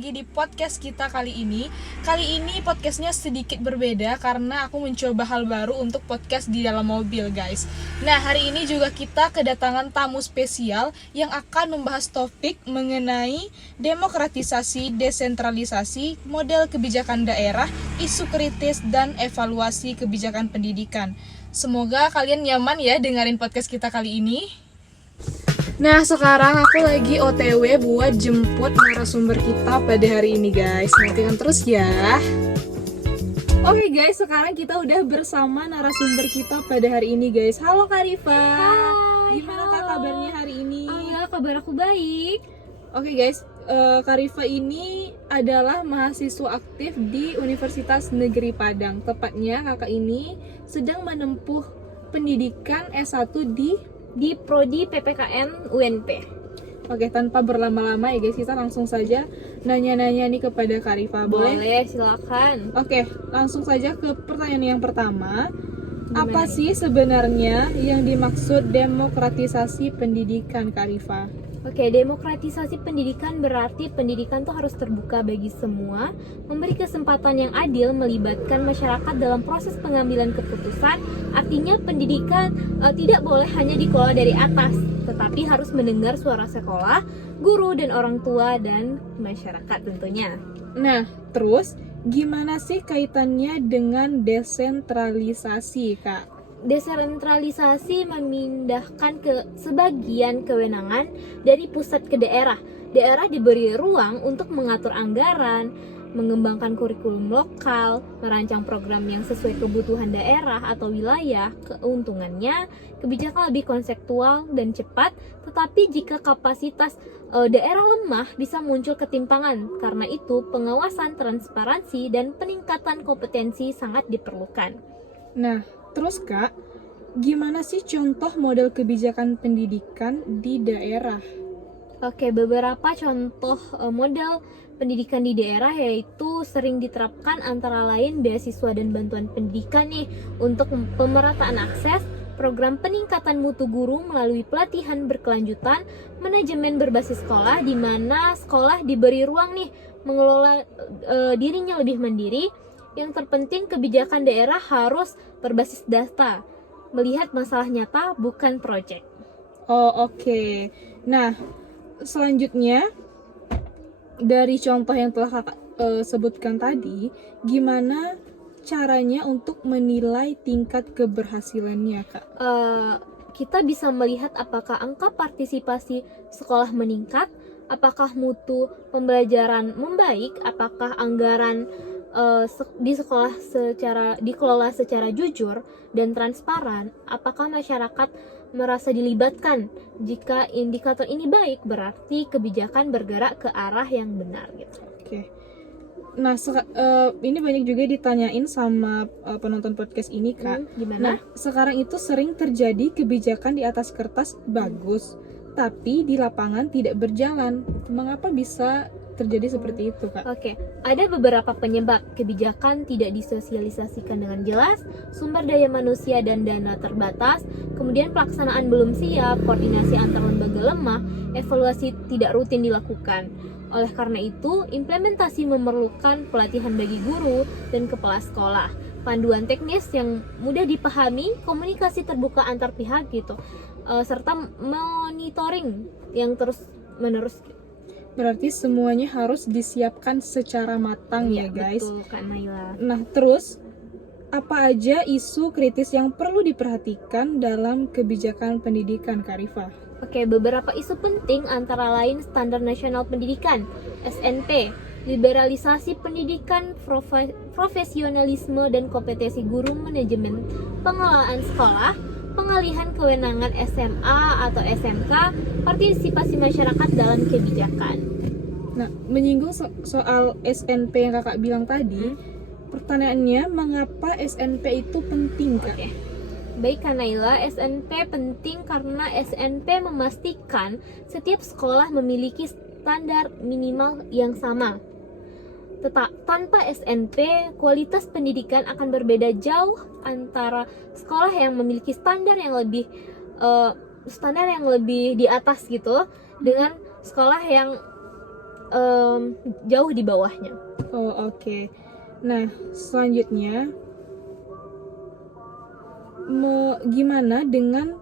lagi di podcast kita kali ini. Kali ini podcastnya sedikit berbeda karena aku mencoba hal baru untuk podcast di dalam mobil, guys. Nah, hari ini juga kita kedatangan tamu spesial yang akan membahas topik mengenai demokratisasi, desentralisasi, model kebijakan daerah, isu kritis, dan evaluasi kebijakan pendidikan. Semoga kalian nyaman ya dengerin podcast kita kali ini. Nah, sekarang aku lagi OTW buat jemput narasumber kita pada hari ini, guys. Nantikan terus ya. Oke guys, sekarang kita udah bersama narasumber kita pada hari ini, guys. Halo Kak Rifa. Hai, Gimana Kak kabarnya hari ini? Alhamdulillah, kabar aku baik. Oke guys, Kak Rifa ini adalah mahasiswa aktif di Universitas Negeri Padang. Tepatnya kakak ini sedang menempuh pendidikan S1 Di Prodi PPKN UNP. Oke, tanpa berlama-lama ya guys, kita langsung saja nanya-nanya nih kepada Kak Rifa. Boleh, silakan. Oke, langsung saja ke pertanyaan yang pertama. Gimana Apa nih? sih sebenarnya yang dimaksud demokratisasi pendidikan, Kak Rifa? Oke, demokratisasi pendidikan berarti pendidikan tuh harus terbuka bagi semua, memberi kesempatan yang adil, melibatkan masyarakat dalam proses pengambilan keputusan. Artinya pendidikan tidak boleh hanya dikelola dari atas, tetapi harus mendengar suara sekolah, guru dan orang tua dan masyarakat tentunya. Nah, terus gimana sih kaitannya dengan desentralisasi, Kak? Desentralisasi memindahkan ke sebagian kewenangan dari pusat ke daerah. Daerah diberi ruang untuk mengatur anggaran, mengembangkan kurikulum lokal, merancang program yang sesuai kebutuhan daerah atau wilayah. Keuntungannya, kebijakan lebih konseptual dan cepat, tetapi jika kapasitas daerah lemah bisa muncul ketimpangan. Karena itu, pengawasan, transparansi, dan peningkatan kompetensi sangat diperlukan. Nah, terus Kak, gimana sih contoh model kebijakan pendidikan di daerah? Oke, beberapa contoh model pendidikan di daerah yaitu sering diterapkan antara lain beasiswa dan bantuan pendidikan nih untuk pemerataan akses, program peningkatan mutu guru melalui pelatihan berkelanjutan, manajemen berbasis sekolah di mana sekolah diberi ruang nih mengelola dirinya lebih mandiri. Yang terpenting kebijakan daerah harus berbasis data, melihat masalah nyata bukan proyek. Oh, oke. Nah, selanjutnya dari contoh yang telah kakak sebutkan tadi, gimana caranya untuk menilai tingkat keberhasilannya, Kak? Kita bisa melihat apakah angka partisipasi sekolah meningkat, apakah mutu pembelajaran membaik, apakah anggaran di sekolah dikelola secara jujur dan transparan, apakah masyarakat merasa dilibatkan. Jika indikator ini baik, berarti kebijakan bergerak ke arah yang benar gitu. Oke. Nah, ini banyak juga ditanyain sama penonton podcast ini, Kak. Gimana? Nah, sekarang itu sering terjadi kebijakan di atas kertas bagus, tapi di lapangan tidak berjalan. Mengapa bisa terjadi seperti itu, Kak? Oke, ada beberapa penyebab. Kebijakan tidak disosialisasikan dengan jelas, sumber daya manusia dan dana terbatas, kemudian pelaksanaan belum siap, koordinasi antar lembaga lemah, evaluasi tidak rutin dilakukan. Oleh karena itu, implementasi memerlukan pelatihan bagi guru dan kepala sekolah, panduan teknis yang mudah dipahami, komunikasi terbuka antar pihak gitu, serta monitoring yang terus-menerus. Berarti semuanya harus disiapkan secara matang ya, guys. Betul, Kak Naila. Nah, terus apa aja isu kritis yang perlu diperhatikan dalam kebijakan pendidikan, Kak Rifa? Oke, beberapa isu penting antara lain Standar Nasional Pendidikan (SNP), liberalisasi pendidikan, profesionalisme dan kompetensi guru, manajemen pengelolaan sekolah, pengalihan kewenangan SMA atau SMK, partisipasi masyarakat dalam kebijakan. Nah, menyinggung soal SNP yang kakak bilang tadi, pertanyaannya mengapa SNP itu penting, Kak? Oke. Baik Kak Naila, SNP penting karena SNP memastikan setiap sekolah memiliki standar minimal yang sama. Tanpa SNP, kualitas pendidikan akan berbeda jauh antara sekolah yang memiliki standar yang lebih di atas gitu dengan sekolah yang jauh di bawahnya. Oh, oke. Nah, selanjutnya gimana dengan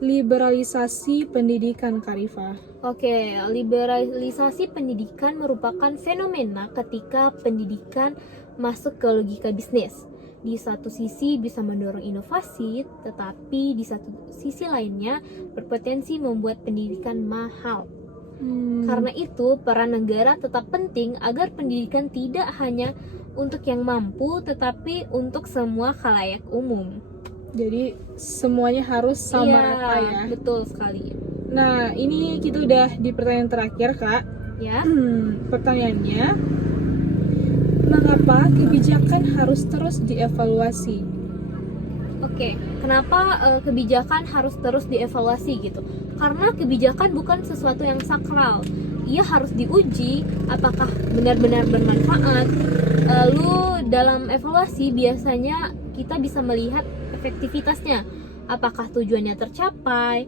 liberalisasi pendidikan, Kak Rifa? Oke, liberalisasi pendidikan merupakan fenomena ketika pendidikan masuk ke logika bisnis. Di satu sisi bisa mendorong inovasi, tetapi di satu sisi lainnya berpotensi membuat pendidikan mahal. Karena itu, peran negara tetap penting agar pendidikan tidak hanya untuk yang mampu, tetapi untuk semua khalayak umum. Jadi semuanya harus sama rata ya. Betul sekali. Nah, ini kita udah di pertanyaan terakhir, Kak. Ya. Pertanyaannya, mengapa kebijakan harus terus dievaluasi? Oke, kenapa kebijakan harus terus dievaluasi gitu? Karena kebijakan bukan sesuatu yang sakral. Ia harus diuji apakah benar-benar bermanfaat. Lalu dalam evaluasi biasanya kita bisa melihat efektivitasnya. Apakah tujuannya tercapai,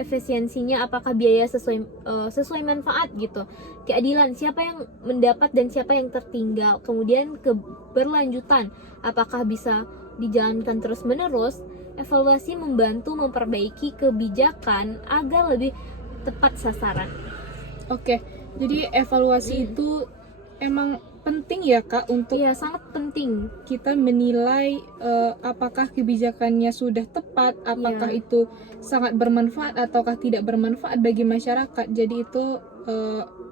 efisiensinya, apakah biaya sesuai manfaat gitu, keadilan, siapa yang mendapat dan siapa yang tertinggal, kemudian keberlanjutan, apakah bisa dijalankan terus menerus. Evaluasi membantu memperbaiki kebijakan agar lebih tepat sasaran. Oke, jadi evaluasi itu emang penting ya, Kak, untuk Iya, sangat penting. kita menilai apakah kebijakannya sudah tepat, apakah itu sangat bermanfaat ataukah tidak bermanfaat bagi masyarakat. Jadi itu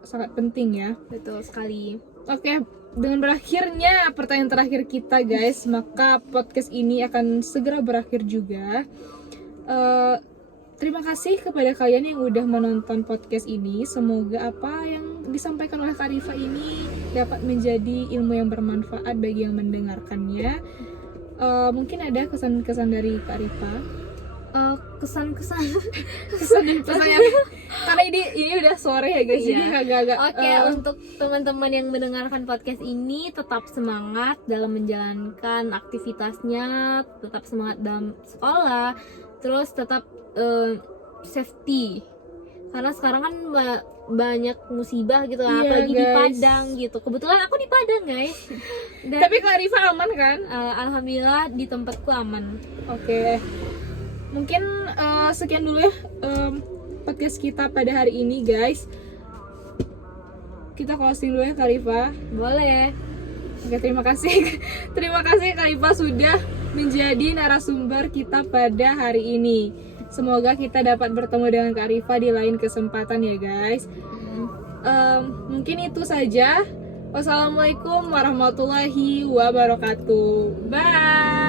sangat penting ya. Betul sekali. Oke, dengan berakhirnya pertanyaan terakhir kita, guys, maka podcast ini akan segera berakhir juga. Terima kasih kepada kalian yang udah menonton podcast ini. Semoga apa yang disampaikan oleh Kak Rifa ini dapat menjadi ilmu yang bermanfaat bagi yang mendengarkannya. Mungkin ada kesan-kesan dari Kak Rifa. Kesan-kesan Kesan-kesannya karena ini udah sore ya guys, jadi agak-agak. Oke, untuk teman-teman yang mendengarkan podcast ini, tetap semangat dalam menjalankan aktivitasnya, tetap semangat dalam sekolah, terus tetap safety, karena sekarang kan banyak musibah gitu, apalagi di Padang gitu. Kebetulan aku di Padang, guys. Dan, tapi Kak Rifa aman kan? Alhamdulillah di tempatku aman. Oke. Mungkin sekian dulu ya podcast kita pada hari ini, guys. Kita closing dulu ya, Kak Rifa. Boleh. Oke, terima kasih. Terima kasih Kak Rifa sudah menjadi narasumber kita pada hari ini. Semoga kita dapat bertemu dengan Kak Rifa di lain kesempatan ya, guys. Mungkin itu saja. Wassalamualaikum warahmatullahi wabarakatuh. Bye.